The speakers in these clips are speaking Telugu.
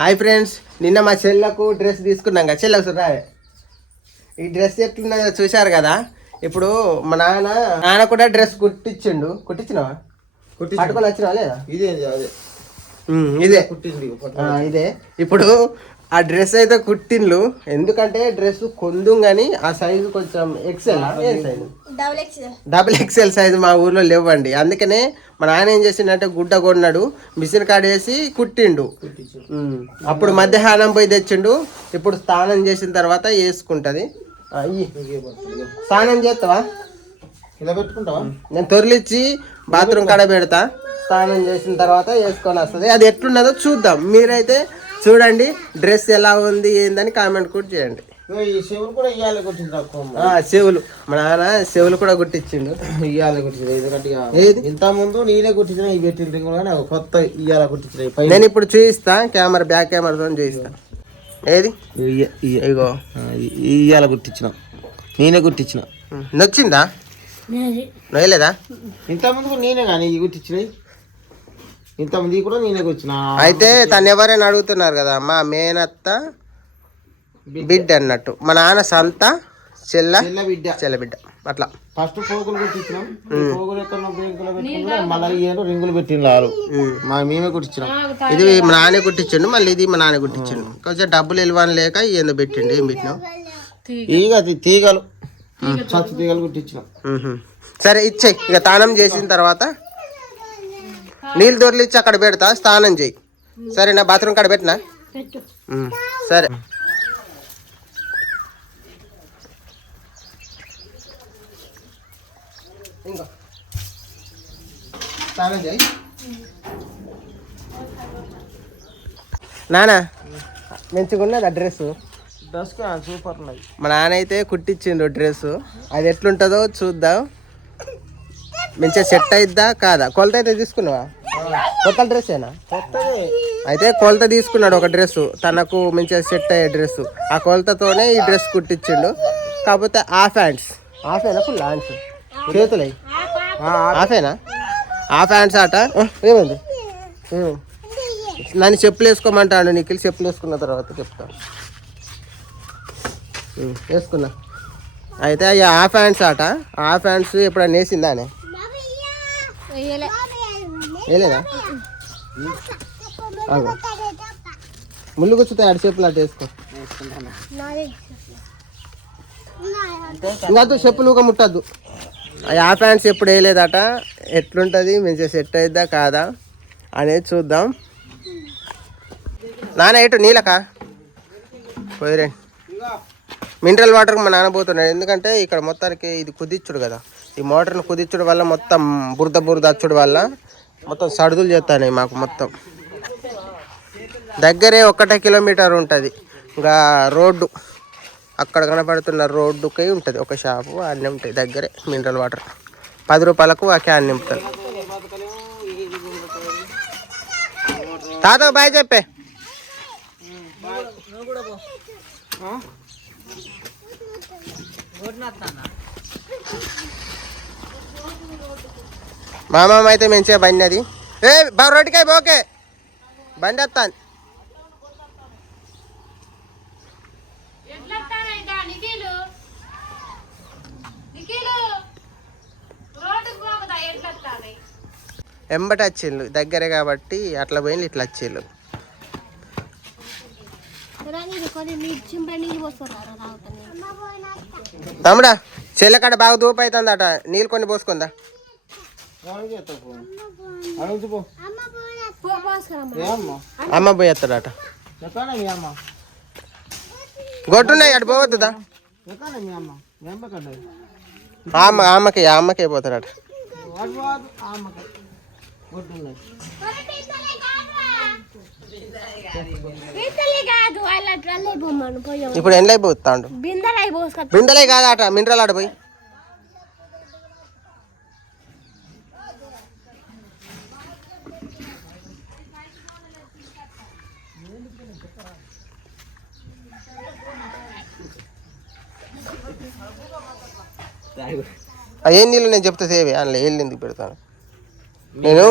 హాయ్ ఫ్రెండ్స్, నిన్న మా చెల్లకు డ్రెస్ తీసుకున్నాం కదా. చెల్లకు రా, ఈ డ్రెస్ ఎట్లున్నదో చూశారు కదా. ఇప్పుడు మా నాన్న కూడా డ్రెస్ కుట్టించినావా? పట్టుకొని వచ్చినావా లేదా? ఇదే ఇప్పుడు ఆ డ్రెస్ అయితే కుట్టిండ్లు. ఎందుకంటే డ్రెస్ కొందుం కానీ ఆ సైజు కొంచెం ఎక్సెల్, డబుల్ ఎక్సెల్ సైజు మా ఊర్లో లేవండి. అందుకనే మా నాన్న ఏం చేసిండంటే గుడ్డ కొన్నాడు, మిషన్ కాడ వేసి కుట్టిండు. అప్పుడు మధ్యాహ్నం పోయి తెచ్చిండు. ఇప్పుడు స్నానం చేసిన తర్వాత వేసుకుంటది. స్నానం చేస్తావా? ఇలా పెట్టుకుంటావా? నేను తొరిలిచ్చి బాత్రూమ్ కాడ పెడతా. స్నానం చేసిన తర్వాత వేసుకొని వస్తుంది. అది ఎట్లున్నదో చూద్దాం. మీరైతే చూడండి డ్రెస్ ఎలా ఉంది ఏందని కామెంట్ కూడా చేయండి. చెవులు మా నాన్న చెవులు కూడా కుట్టించిండు. ఇయ్యాలి కుట్టించింది. ఎందుకంటే ఇంత ముందు నేనే కుట్టించిన ఈ పెట్టింది కానీ కొత్త ఇయ్యాల కుట్టించిన. నేను ఇప్పుడు చూపిస్తా, కెమెరా బ్యాక్ కెమెరాతో చూపిస్తా. ఏది ఇగో ఇయ్యాల కుట్టించిన, నేనే కుట్టించిన. నచ్చిందా? నొయ్యలేదా? ఇంత ముందు నేనే కానీ ఇవి కుట్టించినాయి. ఇంతమంది కూడా నేనే వచ్చిన. అయితే తను ఎవరైనా అడుగుతున్నారు కదా, మా మేనత్త బిడ్డ అన్నట్టు. మా నాన్న సంత చెల్ల బిడ్డ అట్లా. ఫస్ట్ పోగులు కుట్టించినాం. పోగులు ఎక్కడ మళ్ళీ రింగులు పెట్టిన మేమే కుట్టించినాం. ఇది మా నాన్నే కుట్టించండు, మళ్ళీ ఇది మా నాన్న కుట్టించండు. కొంచెం డబ్బులు ఇవ్వని లేక ఏందో పెట్టిండు. ఏం పెట్టినావు? తీగలు చచ్చు తీగలు కుట్టించినాం. సరే ఇచ్చేయి. ఇక తానం చేసిన తర్వాత నీళ్ళు దొరిలిచ్చి అక్కడ పెడతా, స్నానం చేయి. సరేనా? బాత్రూమ్ కాడ పెట్టినా? సరే. ఇంకా స్నానం చేయి. నానా మంచిగున్నది ఆ డ్రెస్. సూపర్ ఉన్నది. మా నాన్న అయితే కుట్టించిండు డ్రెస్. అది ఎట్లుంటుందో చూద్దాం. మంచిగా సెట్ అయిద్దా కాదా? కొలత అయితే తీసుకున్నావా? కొత్త డ్రెస్ ఏనా? అయితే కొలత తీసుకున్నాడు ఒక డ్రెస్, తనకు మంచిగా సెట్ అయ్యే డ్రెస్. ఆ కొలతతోనే ఈ డ్రెస్ కుట్టించిండు. కాకపోతే హాఫ్ హ్యాండ్స్, హాఫేనా ఫుల్ హ్యాండ్స్? చేతులే హాఫేనా? హాఫ్ హ్యాండ్స్ ఆట. ఏమైంది? నన్ను చెప్పులు వేసుకోమంటాడు. నీకు చెప్పులు వేసుకున్న తర్వాత చెప్తాను. వేసుకున్నా. అయితే అవి హాఫ్ హ్యాండ్స్ ఆట. హాఫ్ హ్యాండ్స్ ఎప్పుడన్నా వేసిందానే? వేయలేదా? ముళ్ళు కూర్చుతాయి. అడి చెప్పులు అటు వేసుకో. ఇంకా చెప్పులు ఊక ముట్టద్దు. ఆ హాఫ్ హ్యాండ్స్ ఎప్పుడు వేయలేదట. ఎట్లుంటుంది, మంచిగా సెట్ అయిద్దా కాదా అనేది చూద్దాం. నాన్న ఎటు నీళ్ళకా పోయిరే. మినరల్ వాటర్ మా నాన్న పోతున్నాడు. ఎందుకంటే ఇక్కడ మొత్తానికి ఇది కుదిచ్చుడు కదా. ఈ మోటార్ను కుదిచ్చుడు వల్ల మొత్తం బురద అచ్చుడు వల్ల మొత్తం సడుదులు చేస్తాయి మాకు. మొత్తం దగ్గరే 1 కిలోమీటర్ ఉంటుంది. ఇంకా రోడ్డు అక్కడ కనపడుతున్న రోడ్డుకి ఉంటుంది ఒక షాపు. అన్నీ ఉంటాయి దగ్గరే మినరల్ వాటర్. 10 రూపాయలకు ఆ క్యాన్ నింపుతారు. తాతకు బాయ్ చెప్పే. మా మామ అయితే మంచిగా బండి అది. రోడ్డుకాయ ఓకే, బండి వస్తాను. ఎంబటి వచ్చిళ్ళు దగ్గరే కాబట్టి అట్లా పోయింది, ఇట్లా వచ్చిళ్ళు. తమ్ముడా చెల్లెకాడ బాగా దూపు అవుతుందట. నీళ్ళు కొన్ని పోసుకుందా? అమ్మ పోయేస్తాడట. గొడ్డున్నాయి అటు పోవద్దుదా? అమ్మకే పోతాడట. ఇప్పుడు ఎండ్లై పోతాడు. బిందెలై కాదట, మినరల్ ఆడ పోయి. ఏం నీళ్ళు నేను చెప్తా సేవే అందులో ఏళ్ళు ఎందుకు పెడతాను. నేను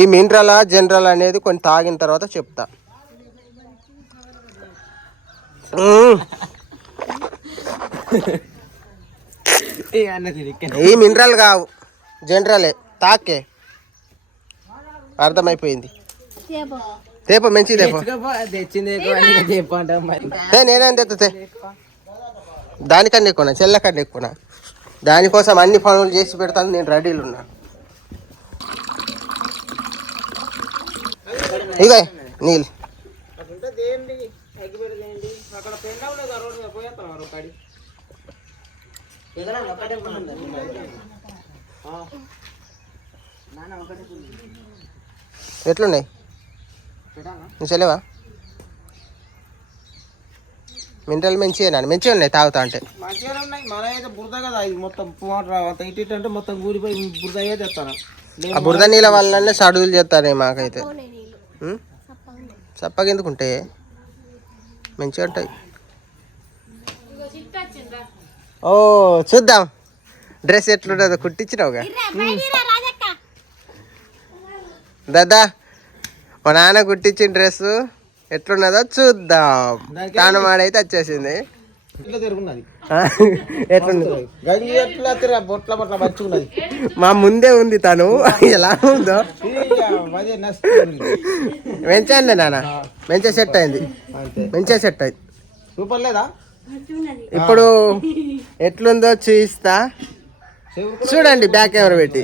ఈ మినరల్ జనరల్ అనేది కొన్ని తాగిన తర్వాత చెప్తా. ఈ మినరల్ కావు, జనరలే, తాకే. అర్థమైపోయింది. తేప మంచిది నేనేం తెస్తే దానికన్నా ఎక్కువనా, చెల్లకన్నా ఎక్కువనా? దానికోసం అన్ని పనులు చేసి పెడతాను, నేను రెడీలు ఉన్నా. ఇక నీళ్ళు ఎట్లున్నాయి నువ్వు చెల్లెవా? మినరల్ మంచిగా ఉన్నాయి తాగుతా అంటే. మంచిగానే ఉన్నాయి. మన అయితే బురద కదా, ఇది మొత్తం ఇటు అంటే మొత్తం కూలిపోయి బురద అయ్యే తెస్తాను. ఆ బురద నీళ్ళ వల్లనే సడుగులు చేస్తానే మాకైతే. చప్పగా ఎందుకు ఉంటాయి, మంచిగా ఉంటాయి. ఓ చూద్దాం డ్రెస్ ఎట్లుంటుందో, కుట్టించినావుగా దాదా. మా నాన్న కుట్టించిన డ్రెస్ ఎట్లున్నదో చూద్దాం. తానమాడైతే వచ్చేసింది. మా ముందే ఉంది తను, ఎలా ఉందో మంచిగా నాన్న. మంచిగా సెట్ అయింది, మంచిగా సెట్ అయింది. సూపర్ లేదా? ఇప్పుడు ఎట్లుందో చూయిస్తా చూడండి, బ్యాక్ కెమెరా పెట్టి.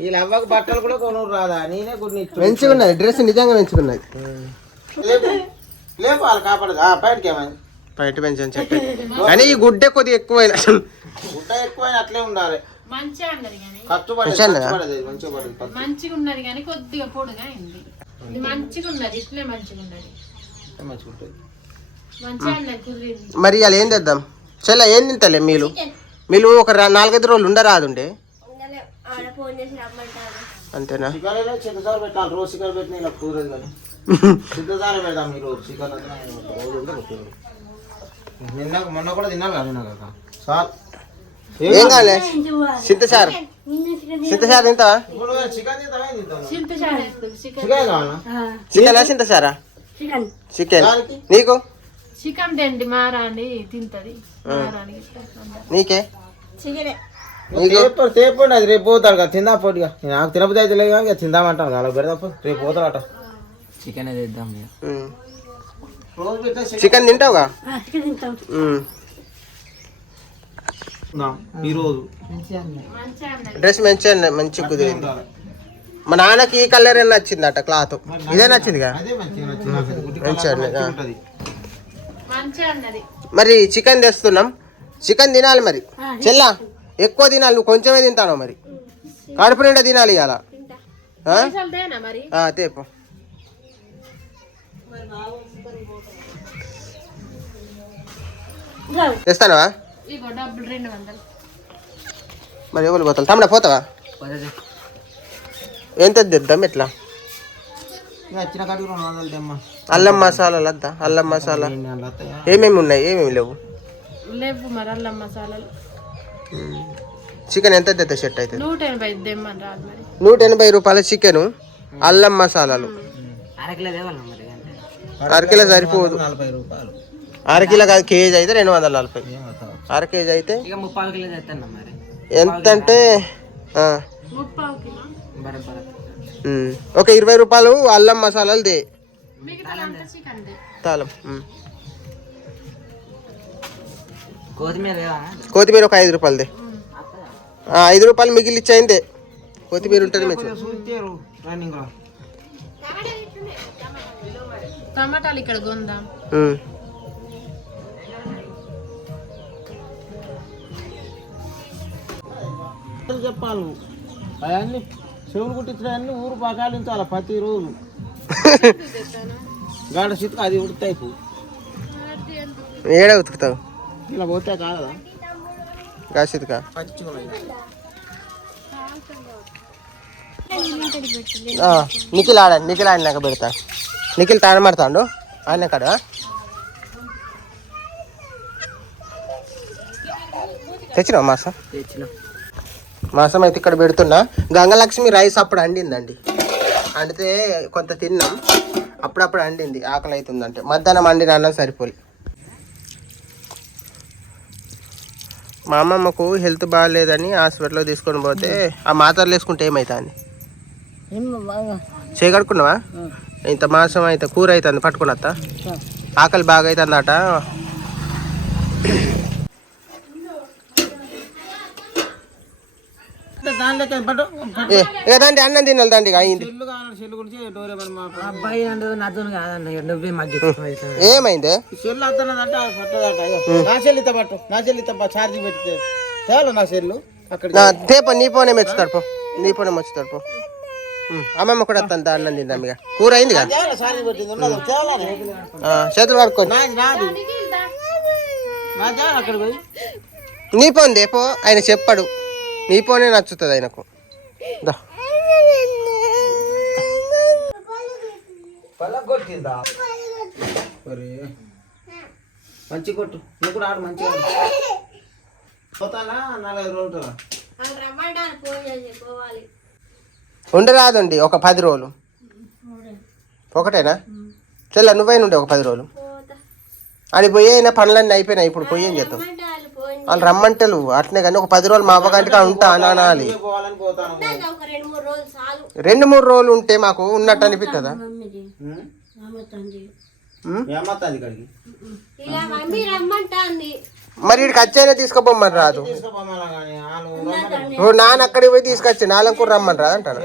వీళ్ళ అవ్వకు బట్టలు కూడా కొనురు రాదా, నేనే కొన్ని మంచిగా ఉన్నది డ్రెస్, నిజంగా మంచిగా ఉన్నది. లేపు వాళ్ళు కాపాడదు. బయటకి ఏమైంది, బయట మంచిగా సెట్ కానీ ఈ గుడ్డే కొద్దిగా ఎక్కువైనా, గుడ్డ ఎక్కువైనా అట్లే ఉండాలి. మంచిగా ఉన్నది కానీ మంచిగా ఉన్నది కానీ కొద్దిగా పొడుగా అయింది. మంచిగా ఉన్నది, ఇట్లే మంచిగా ఉన్నది. మంచిగా ఉన్నది, కుదిరింది. మరి అలా ఏం చేద్దాం చెల్ల? ఏం తింటలే మీరు ఒక 4-5 రోజులు ఉండరాదుండే అంతేనా? చిన్నసారి పెట్టాలి, రోజు చికెన్ పెట్టిన ఇలా కూరదు కానీ చిన్నసారి పెడదాం. మీరు చికెన్ మొన్న కూడా తిన్నాను కదా సార్. ఏం కాలే సింతసారు తింటావా? చికెనా సింతసారా? చికెన్ నీకు? చికెన్ తిండి మారాండి తింటది. నీకే? తేపండి, అది రేపు పోతాడు కదా, తిందా పోటీగా. నాకు తినబుద్ధి అయితే లేదు కానీ తిందామంటాను కదా, పెడదాం రేపు పోతాడట. చికెన్ తెద్దాం. చికెన్ తింటావుగా? ఈరోజు డ్రెస్ మంచిగా కుదిరింది. మా నాన్నకి ఈ కలర్ నచ్చిందట, క్లాత్ ఇదే నచ్చిందిగా. మరి చికెన్ తెస్తున్నాం, చికెన్ తినాలి మరి. చెల్లా ఎక్కువ తినాలి, నువ్వు కొంచెమే తింటాను మరి. కడుపు నిండా తినాలి ఇవాళ. తేపు తెస్తానవా? మరి ఎవరు పోతావు? తమ్ముడా పోతావా? ఎంత తెద్దాం ఎట్లా? అల్లం మసాలాలు వద్దా? అల్లం మసాలా ఏమేమి ఉన్నాయి, ఏమేమి లేవు? లేవు మరి అల్లం మసాలాలు. చికెన్ ఎంత తెద్దా సెట్ అయితే? 180 రూపాయల చికెను, అల్లం మసాలాలు. అరకిలో సరిపోదు. అరకిలో కాదు, కేజీ అయితే 240. అర కేజీ అయితే ఎంత అంటే ఒక 20 రూపాయలు అల్లం మసాలాలు దే. తాళం కొత్తిమీర ఒక 5 రూపాయలు దే. 5 రూపాయలు మిగిలి ఇచ్చాయిందే. కొత్తిమీర ఉంటుంది మంచిగా. టమాటాలు ఇక్కడ కొందాం. చెప్పాలి అవన్నీ చెవులు కుట్టించడాన్ని ఊరు పకాలించాలి ప్రతిరోజు. గాడ చిత్తుకు అది ఉడుతాయి. ఏడా ఉతుకుతావు? ఇలా పోతే కాదా గాసిత్కా నిఖిల్ ఆడండి. నిఖిల్ ఆడినాక పెడతా. నిఖిల్ తాను మాడతాడు ఆయన కాడ. తెచ్చినా మాసం? మాసం అయితే ఇక్కడ పెడుతున్నా. గంగలక్ష్మి రైస్ అప్పుడు అండిందండి. అండితే కొంత తిన్నాం. అప్పుడప్పుడు అండింది ఆకలి అవుతుందంటే. మధ్యాహ్నం అండిన అన్నం సరిపోయి. మా అమ్మమ్మకు హెల్త్ బాగాలేదని హాస్పిటల్లో తీసుకొని పోతే ఆ మాత్రలు వేసుకుంటే ఏమవుతుంది? చేయగడుకున్నావా? ఇంత మాసం అయితే కూర అవుతుంది పట్టుకుని వస్తా. ఆకలి బాగా అవుతుందట. దండి అన్నం తినాలి దండి అయింది. ఏమైంది? తేప నీ పోనే మెచ్చుతాడు పో, నీ పోనే మెచ్చుతాడు పో. అమ్మమ్మ కూడా వస్తాను అన్నం తిందాం. ఇక కూర అయింది కదా, చేతులు కడుక్కో. నీ పోందే పో, ఆయన చెప్పాడు. నీ పోనే నచ్చుతుంది ఆయనకు. మంచి కొట్టు, నువ్వు కూడా ఆడు మంచిగా. పోతానా 4 రోజులు ఉండరాదండి. ఒక 10 రోజులు ఒకటేనా చెల్ల? నువ్వైనా ఉండే ఒక 10 రోజులు అది పోయిన పనులన్నీ అయిపోయినాయి. ఇప్పుడు పోయి ఏం చేద్దాం? వాళ్ళు రమ్మంటలు అట్నే కానీ ఒక 10 రోజులు మా అవ్వగంటికి ఉంటా అనాలి. 2-3 రోజులు ఉంటే మాకు ఉన్నట్టు అనిపిస్తుందా? మరి ఇక్కడికి వచ్చైనా తీసుకోపోమని రాదు. నాన్న అక్కడికి పోయి తీసుకొచ్చి నాలుగు కూడా రమ్మని రాదు అంటాను.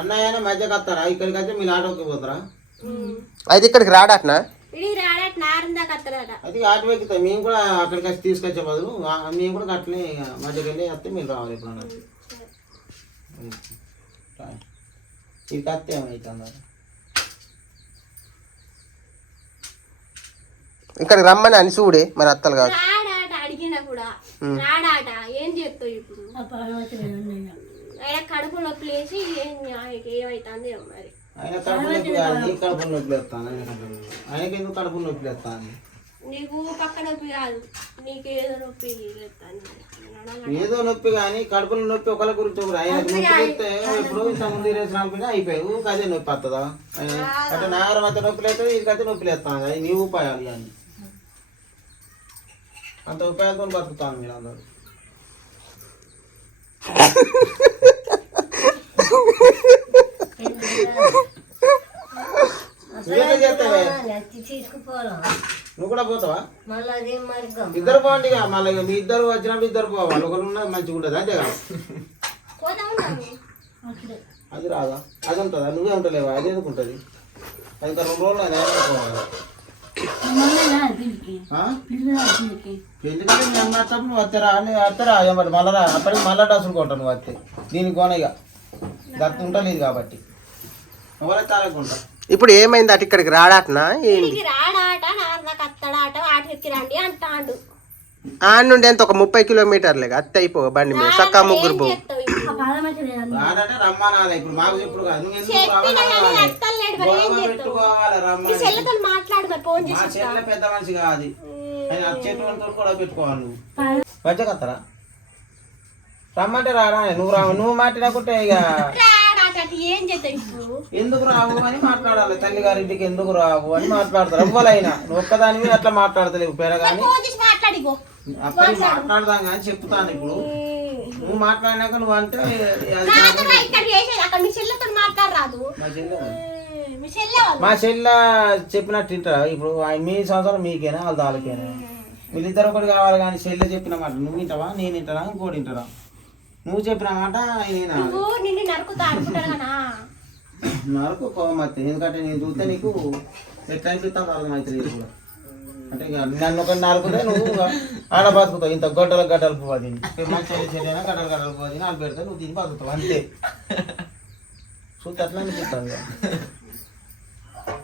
అన్నయ్య మధ్యకి వస్తారా? ఇక్కడికి వచ్చి మీరు ఆటోకి పోతారా? అయితే ఇక్కడికి రాడట్నా? అది ఆటో ఎక్కుతాం మేము కూడా. అక్కడికి వచ్చి తీసుకొచ్చే బదులు మేము కూడా అట్లనే మధ్యకి వెళ్ళి వస్తే మీరు రావాలి. ఎప్పుడన్నా ఇది కత్తి ఏమవుతుంది? ఇక్కడికి రమ్మని అని చూడే మరి అత్తలు కాదు. అడిగినా కూడా ఏం చెప్తావు ఇప్పుడు? ఆయన కడుపు నొప్పి లేచి ఏమైతుంది మరి? ఆయన కడుపు నొప్పి కాదు, నీ కడుపు నొప్పి లేస్తాను. ఆయనకి ఎందుకు కడుపు నొప్పి లేస్తాను? నీకు పక్క నొప్పి కాదు, నీకు ఏదో నొప్పి లేస్తాను. ఏదో నొప్పి కానీ కడుపులో నొప్పి ఒకళ్ళ గురించి ఒకరు. ఆయనకు నొప్పి లేస్తే ఎప్పుడు ఇంత ముందు 20 మీద అయిపోయాయి. అదే నొప్పి వస్తుందా? అంటే నాగరం అయితే నొప్పి లేస్తుంది, ఇదికైతే నొప్పి లేస్తాను. అది నీ ఉపాయాలు కానీ అంత ఉపాయాలతో బతుకుతాను మీరు అందరూ. నువ్వు కూడా పోతావా? ఇద్దరు పోండి. మళ్ళీ మీ ఇద్దరు వచ్చినప్పుడు ఇద్దరు పోవాలి. ఒకరు ఉన్నది మంచిగా ఉంటుంది. అంతే కదా? అది రాదా? అది ఉంటుందా? నువ్వే ఉంటలేవా? అది ఎందుకు ఉంటుంది? అది 2 రోజులు అది పోవాలి. ఎందుకంటే నేను అన్నప్పుడు నువ్వు వస్తారా ఏమంటే మళ్ళా అప్పటికి మళ్ళా డ్రస్సులు కొంటావు. నువ్వు వస్తే దీనికి కొనగా గత ఉంటలేదు కాబట్టి ఎవరైతే తాలకుంటా. ఇప్పుడు ఏమైంది అటు ఇక్కడికి రాడాటనా? ఆడ నుండి ఎంత ఒక 30 కిలోమీటర్లే అత్త అయిపో బండి మీద చక్కా ముగ్గురు పో. రాడంటే రమ్మనాలి. ఇప్పుడు మాకు చెప్పుడు కాదు. నువ్వు ఎందుకు పెట్టుకోవాలి? మా చెల్లె పెద్ద మనిషి కాదు. ఆయన చెట్లతో కూడా పెట్టుకోవాలి. నువ్వు మధ్యకి వస్తారా? రమ్మంటే రారా? నువ్వు మాట్లాడకుంటే ఇక ఎందుకు రావు అని మాట్లాడాలి. తల్లి గారింటికి ఎందుకు రావు అని మాట్లాడతారు. ఎవ్వరైనా నువ్వు ఒక్కదాని మీద అట్లా మాట్లాడతలేవు. పెరగాని అప్పటికి మాట్లాడదాం కానీ చెప్తాను. ఇప్పుడు నువ్వు మాట్లాడినాక నువ్వు అంటే మా చెల్లె చెప్పినట్టు తింటారా? ఇప్పుడు మీ సంవత్సరం మీకేనా వాళ్ళ దాళ్ళకేనా? వీళ్ళిద్దరు ఒకటి కావాలి. కానీ చెల్లె చెప్పిన మాట నువ్వు వింటావా? నేను వింటారా? ఇంకోటి వింటారా? నువ్వు చెప్పిన మాట నరకు కోమతి. ఎందుకంటే నేను చూస్తే నీకు ఎట్లా అనిపిస్తాను అర్థమవుతుంది కూడా. అంటే నన్ను ఒకటి నరుకుతే నువ్వు ఆడ బతుకుతావు. ఇంత గడ్డలు పోవాలి. మంచిగా చెడైనా గడ్డలు పోవాలి. వాళ్ళు పెడితే నువ్వు దీన్ని బతుకుతావు. అంతే చూస్తే అట్లా అనిపిస్తుంది.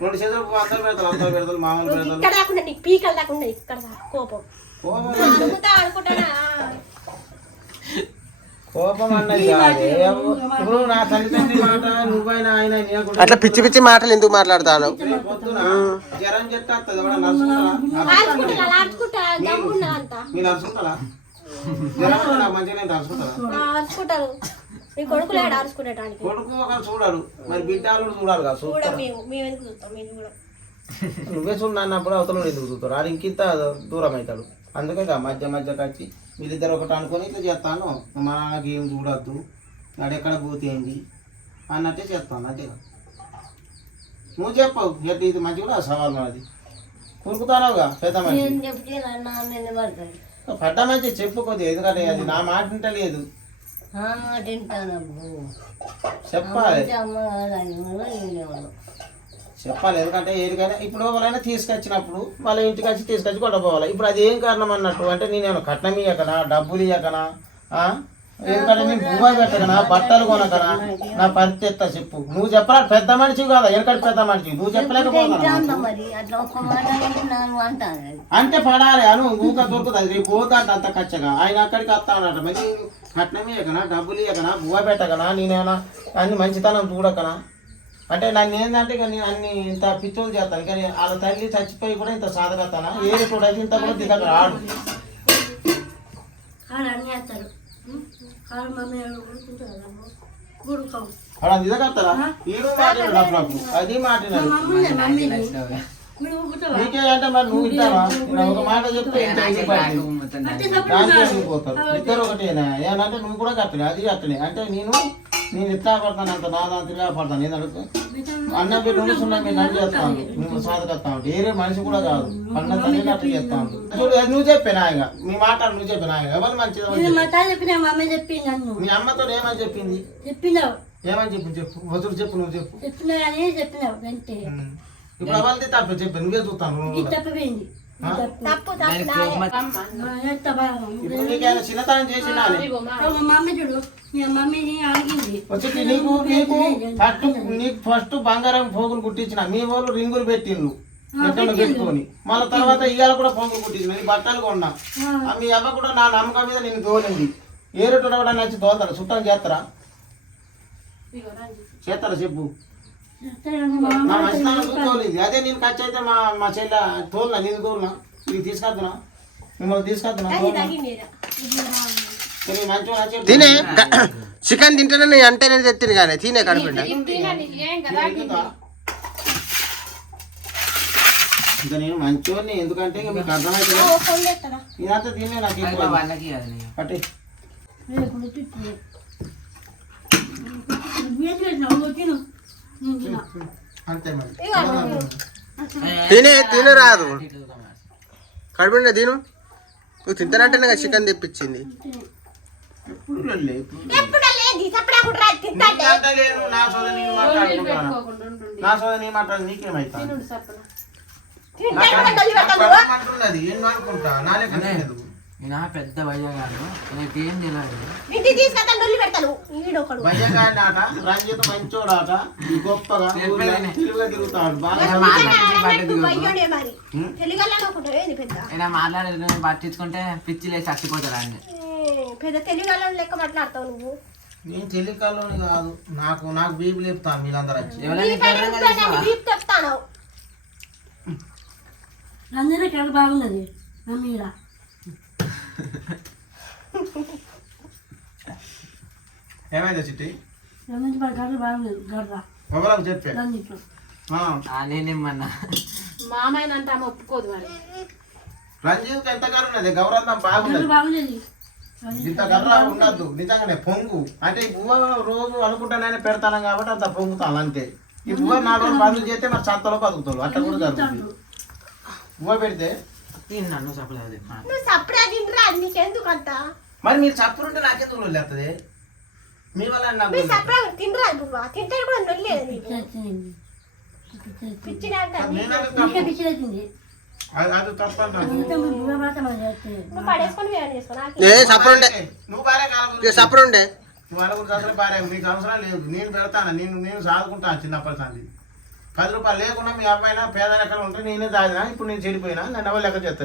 2 చేతులు అంతలు పెడతారు మామూలు పెడతారు. కోపం అన్నది కాదు. ఇప్పుడు నా తల్లిదండ్రి మాట నువ్వైనా ఆయన అట్లా పిచ్చి పిచ్చి మాటలు ఎందుకు మాట్లాడతాను? పొద్దున జ్వరం చెట్టు వస్తుంది. ఎవడ నడుచుకుంటారా? మీరు నడుచుకుంటారా? జ్వరం మంచిగా నడుచుకుంటారా? నీ కొడుకులు ఏడ ఆడుకునేటానికి కొడుకు ఒకరు చూడాడు, మరి బిడ్డ వాళ్ళు చూడాలి కదా. కూడా మేము ఎందుకు చూస్తాం మేము కూడా నువ్వే చూడు అన్నప్పుడు అవతల ఎందుకు చూస్తాడు, ఆడు ఇంకింత దూరం అవుతాడు. అందుకే ఇక మధ్య మధ్యకి వచ్చి వీళ్ళిద్దరు ఒకటి అనుకొని ఇట్లా చేస్తాను, మా నాన్నకి ఏం చూడొద్దు, నాడు ఎక్కడ పోతేంది అన్నట్టే చేస్తాను. అంతేగా నువ్వు చెప్పవు, ఎట్లా ఇది మంచి కూడా సవాల్ మనది. కురుకుతానవుగా పెద్ద మంచి పడ్డ మంచి చెప్పు కొద్దిగా, ఎందుకంటే అది నా మాట వింటలేదు. చెప్పాలి చెప్పాలి, ఎందుకంటే ఏదికైనా ఇప్పుడు ఎవరైనా తీసుకొచ్చినప్పుడు వాళ్ళ ఇంటికి వచ్చి తీసుకొచ్చి కొట్టపోవాలి. ఇప్పుడు అది ఏం కారణం అన్నట్టు అంటే నేనేమో కట్నం ఇయ్యకనా, డబ్బులు ఇయ్యకనా, ఎందుకంటే నేను భూమా పెట్టకనా, బట్టలు కొనకనా, నా పరిస్థితి ఎత్తా చెప్పు. నువ్వు చెప్పరా, పెద్ద మనిషి కాదా, వెనకటి పెద్ద మనిషి, నువ్వు చెప్పలేకపోతున్నా అంటే పడాలి అను ఊక దొరుకుతుంది. రేపు పోతాట అంత ఖర్చుగా, ఆయన అక్కడికి వస్తాడట. మంచి కట్నం ఇయ్యకనా, డబ్బులు ఇయ్యకనా, భూమా పెట్టకనా, నేనేమన్నా అన్ని మంచితనం చూడకనా అంటే నన్ను ఏంటంటే ఇక నేను అన్ని ఇంత పిచ్చోలు చేస్తాను. కానీ వాళ్ళ తల్లి చచ్చిపోయి కూడా ఇంత సాధగతానా, ఏది కూడా ఇంత కూడా దిగక రాడు. అలా దిగకత్తారా ఈడు మాట్లాడు అప్పుడప్పుడు, అది మాట్లాడారు నీకే అంటే మరి నువ్వు ఇస్తావా? ఒక మాట చెప్తే పోతారు ఇద్దరు ఒకటేనా ఏమంటే నువ్వు కూడా కట్టలే అది కట్టలే అంటే నేను ఇట్లా పడతాను అంత నాదా తిరిగా పడతాను. నేను అడుగుతా అన్న పెట్టి సున్నా మీరు నన్ను చేస్తాను, నువ్వు సాధకత్తాను, వేరే మనిషి కూడా కాదు, అన్న తల్లి అట్లా చేస్తాను. చూడు నువ్వు చెప్పాను ఆయన మీ మాట నువ్వు చెప్పాను ఆయన ఎవరు మంచిది మీ అమ్మతో ఏమని చెప్పింది ఏమని చెప్పి చెప్పు వదులు చెప్పు నువ్వు చెప్పు ఇప్పుడు అవల్ది తప్ప చెప్పి నువ్వే చూస్తాను. ఇప్పుడు నీకైనా చిన్నతనం చేసిన నీకు ఫస్ట్ బంగారం పోగులు కుట్టించిన మీ వాళ్ళు రింగులు పెట్టిండ్రు ఎక్కడ పెట్టుకొని, మళ్ళీ తర్వాత ఇవాళ కూడా పోగులు కుట్టించిన నీ బట్టలు కొన్నా. మీ అవ్వ కూడా నా నమ్మకం మీద నేను తోలింది. ఏ రొట్టు కూడా నచ్చి తోలుతారా, చుట్టం చేస్తారా చేస్తారా చెప్పు. నా మంచితనం తోలింది అదే నేను ఖర్చు అయితే మా చెల్లె తోలునా, నేను తోలునా, నీకు తీసుకొద్దునా, మిమ్మల్ని తీసుకొద్దునా. తినే చికెన్ తింటానని అంటే నేను తెత్తిని కానీ తినే కడుపుంటా. ఇంకా నేను మంచివాడిని, ఎందుకంటే ఇక మీకు అర్థమవుతుంది ఇదంతా తినే నాకు పట్టి అంతే మరి తినే రాదు కడుపుండే తిను. నువ్వు తింటానంటే చికెన్ తెప్పించింది. నా సోద నీ మాట్లాడు నీకేమైతా పెద్ద భయగాడు ఏం తెలియదు. రంజిత్ మంచోడాట గొప్పగా తిరుగుగా తిరుగుతాడు మాట్లాడేది పట్టించుకుంటే పిచ్చి లేచి చచ్చిపోతాడు అండి. పెద్ద తెలివిగాళ్ళని లెక్క మాట్లాడతావు నువ్వు. నేను తెలివికాలని కాదు, నాకు బీపీ లేపుతాను వీళ్ళందరూ వచ్చి చెప్తాను అందరూ చాలా బాగున్నది మమ్మీలా ఏమైంది చిట్టి బాగున్నది చెప్పే నేనేమన్నా మామయ్య అంటే ఆమె ఒప్పుకోదు మరి. రంజిత్ ఎంత గారు ఉన్నది గౌరవం బాగున్నది, ఇంత గర్ర ఉండద్దు నిజంగానే పొంగు అంటే ఈ పువ్వ రోజు అనుకుంటానే పెడతాను కాబట్టి అంత పొంగుతాను అంతే. ఈ పువ్వ 4 రోజులు బంధువులు చేస్తే మరి చత్తలో బతుకుతాడు అట్లా కూడా జరుగుతుంది. పువ్వ పెడితే తిన్నాను మరి మీరు చప్పురుంటే నాకెందుకు వస్తుంది మీ వల్ల అది తప్పంటే సపరుండే భార్య మీకు అవసరం లేదు, నేను పెడతాను, నేను సాదుకుంటాను చిన్నప్పటి సంది. 10 రూపాయలు లేకుండా మీ అమ్మాయినా పేద లెక్కలు ఉంటే నేనే తాగినా, ఇప్పుడు నేను చెడిపోయినా నన్ను ఎవరు లెక్క చేస్తాను.